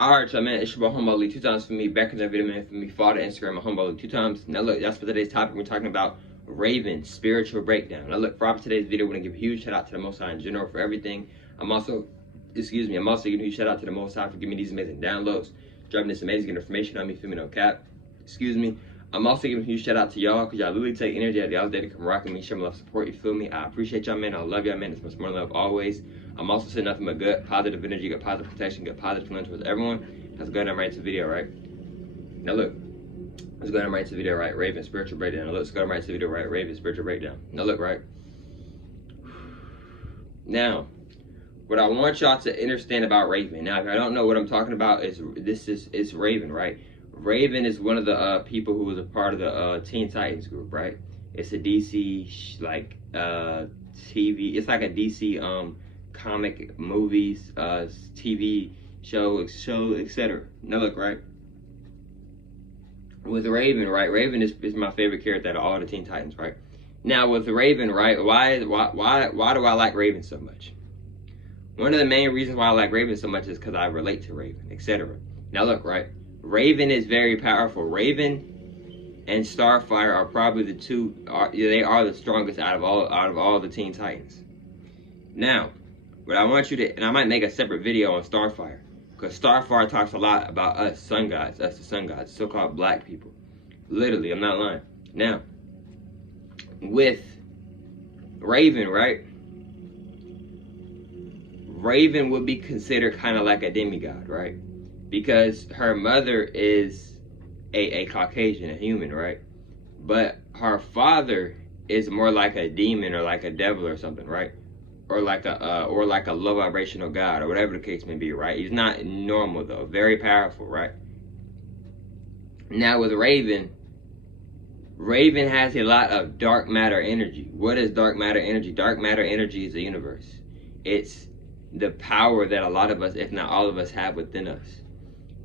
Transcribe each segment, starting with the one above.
Alright, y'all, man, it's your boy Humble 2 times for me. Back in the video, man, for me. Follow the Instagram, Humble 2 times. Now, look, that's for today's topic. We're talking about Raven, spiritual breakdown. Now, look, for today's video, we're going to give a huge shout out to the Most High in general for everything. I'm also giving a huge shout out to the Most High for giving me these amazing downloads, dropping this amazing information on me, feel me, no cap. I'm also giving a huge shout out to y'all because y'all literally take energy out of y'all's day to come rock with me, share my love, support, you feel me? I appreciate y'all, man. I love y'all, man. It's much more love always. I'm also saying nothing but good, positive energy, good positive protection, good positive feeling towards everyone. Let's go ahead and right into the video, right? Now look, let's go ahead and right into the video, right? Raven, spiritual breakdown. Now let's go ahead and right into the video, right? Raven, spiritual breakdown. Now look, right? Now, what I want y'all to understand about Raven. Now, if I don't know what I'm talking about, it's Raven, right? Raven is one of the people who was a part of the Teen Titans group, right? It's a DC TV. It's like a DC comic, movies, TV show, etc. Now look, right? With Raven, right? Raven is my favorite character out of all the Teen Titans, right? Now with Raven, right? Why do I like Raven so much? One of the main reasons why I like Raven so much is because I relate to Raven, etc. Now look, right? Raven is very powerful. Raven and Starfire are probably the two. They are the strongest out of all the Teen Titans. Now, what I want you to, and I might make a separate video on Starfire, because Starfire talks a lot about us sun gods, the sun gods, so-called black people. Literally, I'm not lying. Now, with Raven, right? Raven would be considered kind of like a demigod, right? Because her mother is a Caucasian, a human, right? But her father is more like a demon or like a devil or something, right? Or like a low vibrational god or whatever the case may be, right? He's not normal though, very powerful, right? Now with Raven, Raven has a lot of dark matter energy. What is dark matter energy? Dark matter energy is the universe. It's the power that a lot of us, if not all of us, have within us.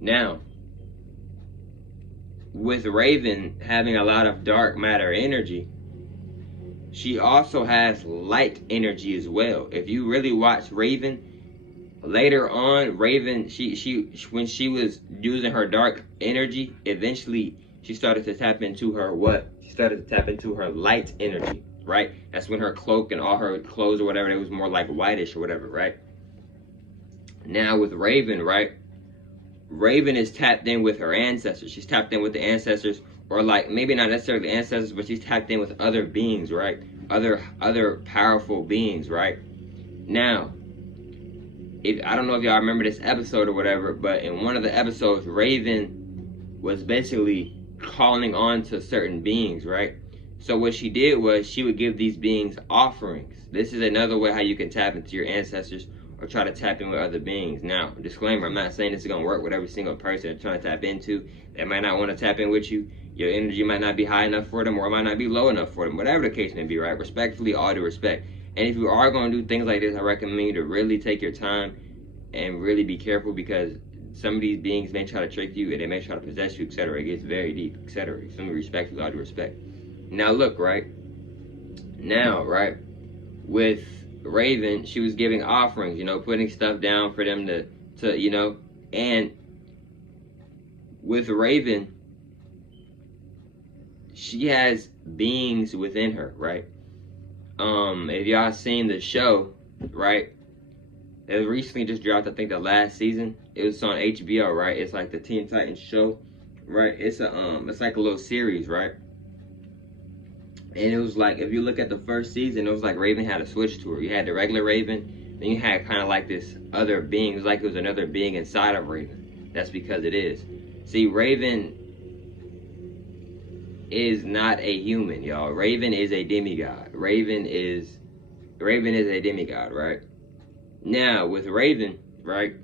Now, with Raven having a lot of dark matter energy, she also has light energy as well. If you really watch Raven, later on, Raven, when she was using her dark energy, eventually she started to tap into her what? She started to tap into her light energy, right? That's when her cloak and all her clothes or whatever, it was more like whitish or whatever, right? Now with Raven, right? Raven is tapped in with her ancestors. She's tapped in with the ancestors, or like maybe not necessarily the ancestors, but she's tapped in with other beings, right? Other powerful beings, right? Now, I don't know if y'all remember this episode or whatever, but in one of the episodes, Raven was basically calling on to certain beings, right? So what she did was she would give these beings offerings. This is another way how you can tap into your ancestors or try to tap in with other beings. Now, disclaimer, I'm not saying this is going to work with every single person you're trying to tap into. They might not want to tap in with you. Your energy might not be high enough for them, or it might not be low enough for them. Whatever the case may be, right? Respectfully, all due respect. And if you are going to do things like this, I recommend you to really take your time and really be careful, because some of these beings may try to trick you and they may try to possess you, etc. It gets very deep, etc. Some respectfully, all due respect. Now look, right? Now, right? With Raven, she was giving offerings, you know, putting stuff down for them to you know, and with Raven, she has beings within her, right? If y'all seen the show, right? It recently just dropped, I think the last season. It was on HBO, right? It's like the Teen Titans show, right? It's like a little series, right? And it was like, if you look at the first season, it was like Raven had a switch to her. You had the regular Raven, then you had kind of like this other being. It was like it was another being inside of Raven. That's because it is. See, Raven is not a human, y'all. Raven is a demigod. Raven is a demigod, right? Now, with Raven, right?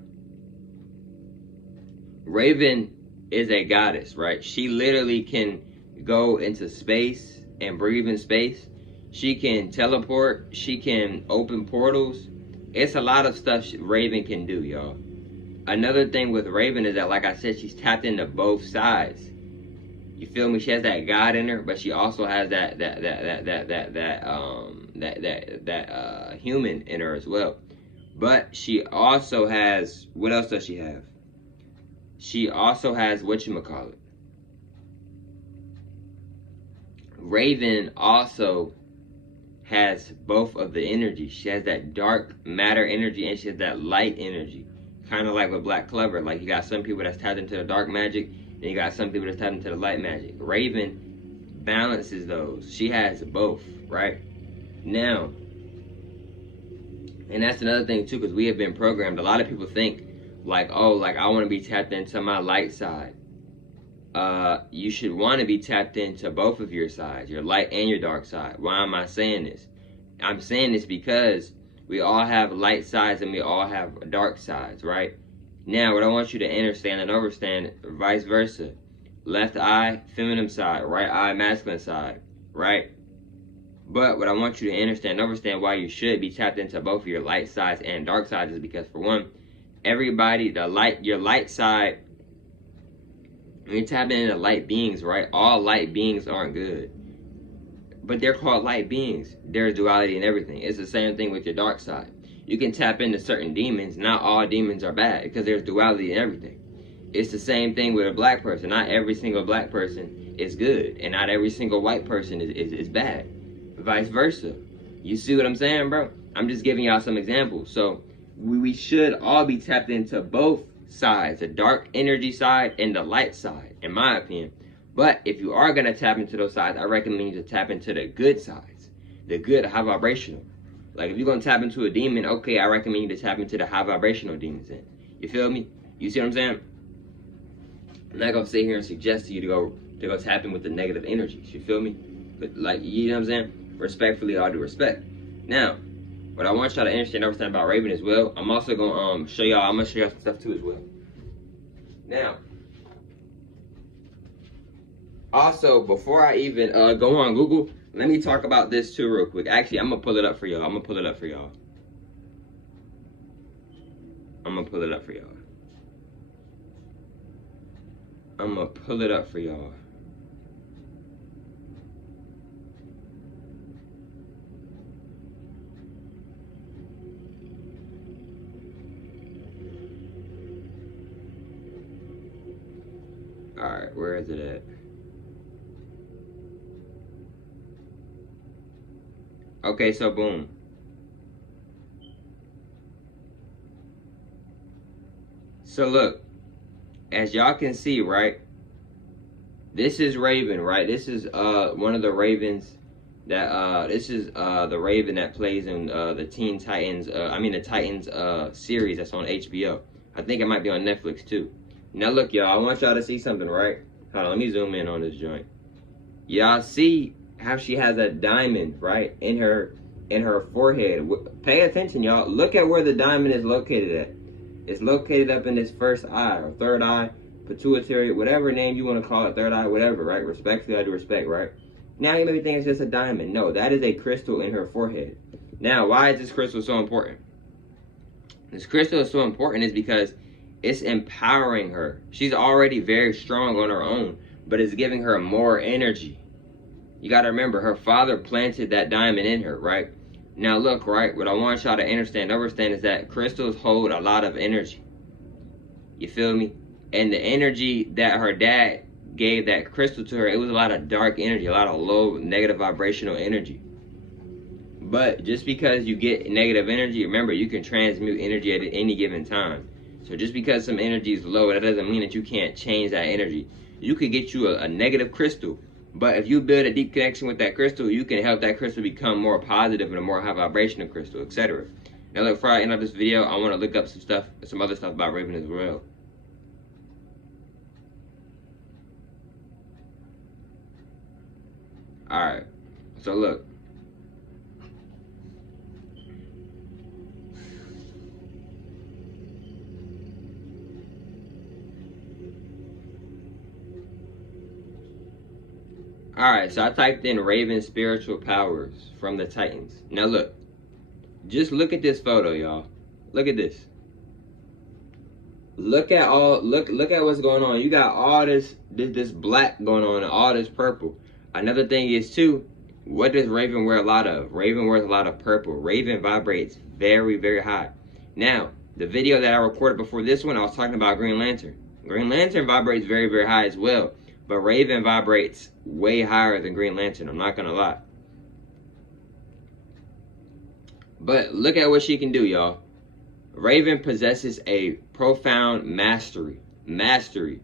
Raven is a goddess, right? She literally can go into space and breathe in space. She can teleport. She can open portals. It's a lot of stuff Raven can do, y'all. Another thing with Raven is that, like I said, she's tapped into both sides. You feel me? She has that God in her, but she also has that human in her as well. But she also has, what else does she have? she also has whatchamacallit. Raven also has both of the energy. She has that dark matter energy and she has that light energy. Kind of like with Black Clover. Like you got some people that's tapped into the dark magic, and you got some people that's tapped into the light magic. Raven balances those. She has both, right? Now, and that's another thing too, because we have been programmed. A lot of people think like, oh, like I want to be tapped into my light side. You should want to be tapped into both of your sides, your light and your dark side. Why am I saying this? I'm saying this because we all have light sides and we all have dark sides, right? Now, what I want you to understand and understand, vice versa. Left eye, feminine side, right eye, masculine side, right? But what I want you to understand and understand why you should be tapped into both of your light sides and dark sides is because, for one, everybody, your light side, when you're tapping into light beings, right? All light beings aren't good. But they're called light beings. There's duality in everything. It's the same thing with your dark side. You can tap into certain demons. Not all demons are bad because there's duality in everything. It's the same thing with a black person. Not every single black person is good. And not every single white person is bad. Vice versa. You see what I'm saying, bro? I'm just giving y'all some examples. So we should all be tapped into both sides, the dark energy side and the light side, in my opinion. But if you are going to tap into those sides, I recommend you to tap into the good sides, the good high vibrational. Like if you're going to tap into a demon, okay, I recommend you to tap into the high vibrational demons then. You feel me? You see what I'm saying? I'm not going to sit here and suggest to you to go tap in with the negative energies. You feel me? But like, you know what I'm saying? Respectfully, all due respect. Now, what I want y'all to understand and understand about Raven as well, I'm also going to show y'all, I'm going to show y'all some stuff too as well. Now, also, before I even go on Google, let me talk about this too real quick. Actually, I'm going to pull it up for y'all. I'm going to pull it up for y'all. I'm going to pull it up for y'all. I'm going to pull it up for y'all. Alright, where is it at? Okay, so boom. So look, as y'all can see, right? This is Raven, right? This is one of the Ravens that this is the Raven that plays in the Teen Titans, the Titans series that's on HBO. I think it might be on Netflix too. Now look, y'all, I want y'all to see something, right? Hold on, let me zoom in on this joint. Y'all see how she has a diamond, right, in her forehead. Pay attention, y'all. Look at where the diamond is located at. It's located up in this first eye, or third eye, pituitary, whatever name you want to call it, third eye, whatever, right? Respectfully, I do respect, right? Now you may be thinking it's just a diamond. No, that is a crystal in her forehead. Now, why is this crystal so important? This crystal is so important is because it's empowering her. She's already very strong on her own, but it's giving her more energy. You got to remember, her father planted that diamond in her, right? Now look, right, what I want y'all to understand is that crystals hold a lot of energy. You feel me? And the energy that her dad gave that crystal to her, it was a lot of dark energy, a lot of low, negative vibrational energy. But just because you get negative energy, remember, you can transmute energy at any given time. So just because some energy is low, that doesn't mean that you can't change that energy. You could get you a negative crystal, but if you build a deep connection with that crystal, you can help that crystal become more positive and a more high vibrational crystal, etc. Now look, before I end up this video, I want to look up some other stuff about Raven as well. Alright, so look. Alright, so I typed in Raven spiritual powers from the Titans. Now look, just look at this photo, y'all. Look at this. Look at what's going on. You got all this black going on and all this purple. Another thing is too, what does Raven wear a lot of? Raven wears a lot of purple. Raven vibrates very, very high. Now, the video that I recorded before this one, I was talking about Green Lantern. Green Lantern vibrates very, very high as well. But Raven vibrates way higher than Green Lantern, I'm not gonna lie. But look at what she can do, y'all. Raven possesses a profound mastery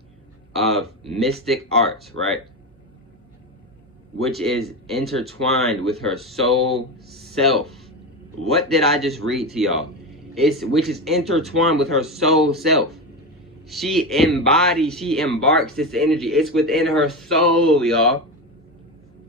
of mystic arts, right? Which is intertwined with her soul self. What did I just read to y'all? Which is intertwined with her soul self. She embarks this energy. It's within her soul, y'all.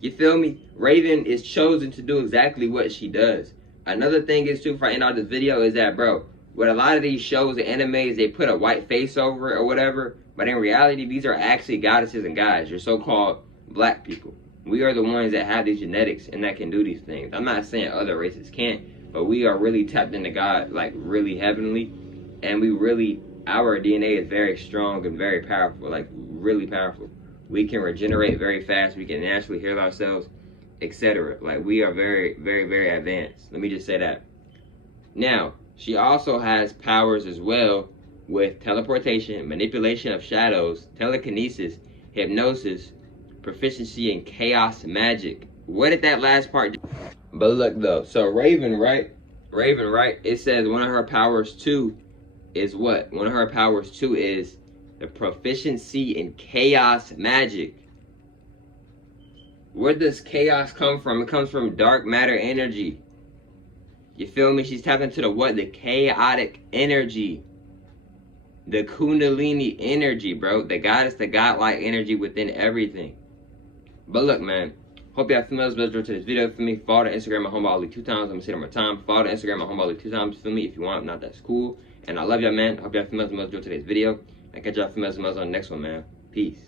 You feel me? Raven is chosen to do exactly what she does. Another thing is too, before I end out this video, is that, bro, with a lot of these shows and animes, they put a white face over it or whatever. But in reality, these are actually goddesses and gods. Your so-called black people. We are the ones that have these genetics and that can do these things. I'm not saying other races can't, but we are really tapped into God, like really heavenly. And we really, our DNA is very strong and very powerful, like really powerful. We can regenerate very fast. We can naturally heal ourselves, etc. Like we are very, very, very advanced. Let me just say that. Now, she also has powers as well with teleportation, manipulation of shadows, telekinesis, hypnosis, proficiency in chaos magic. What did that last part do? But look though, so Raven, right? It says one of her powers too is what? One of her powers too is the proficiency in chaos magic. Where does chaos come from? It comes from dark matter energy. You feel me? She's tapping into the what? The chaotic energy. The Kundalini energy, bro. The goddess, the godlike energy within everything. But look, man. Hope y'all feel me. To this video for me. Follow the Instagram at HomeboyAli 2 times. I'm gonna say it one more time. Follow the Instagram at HomeboyAli 2 times. Feel me? If you want, if not, that's cool. And I love y'all, man. Hope y'all feel me. To today's video. And catch y'all feel me on the next one, man. Peace.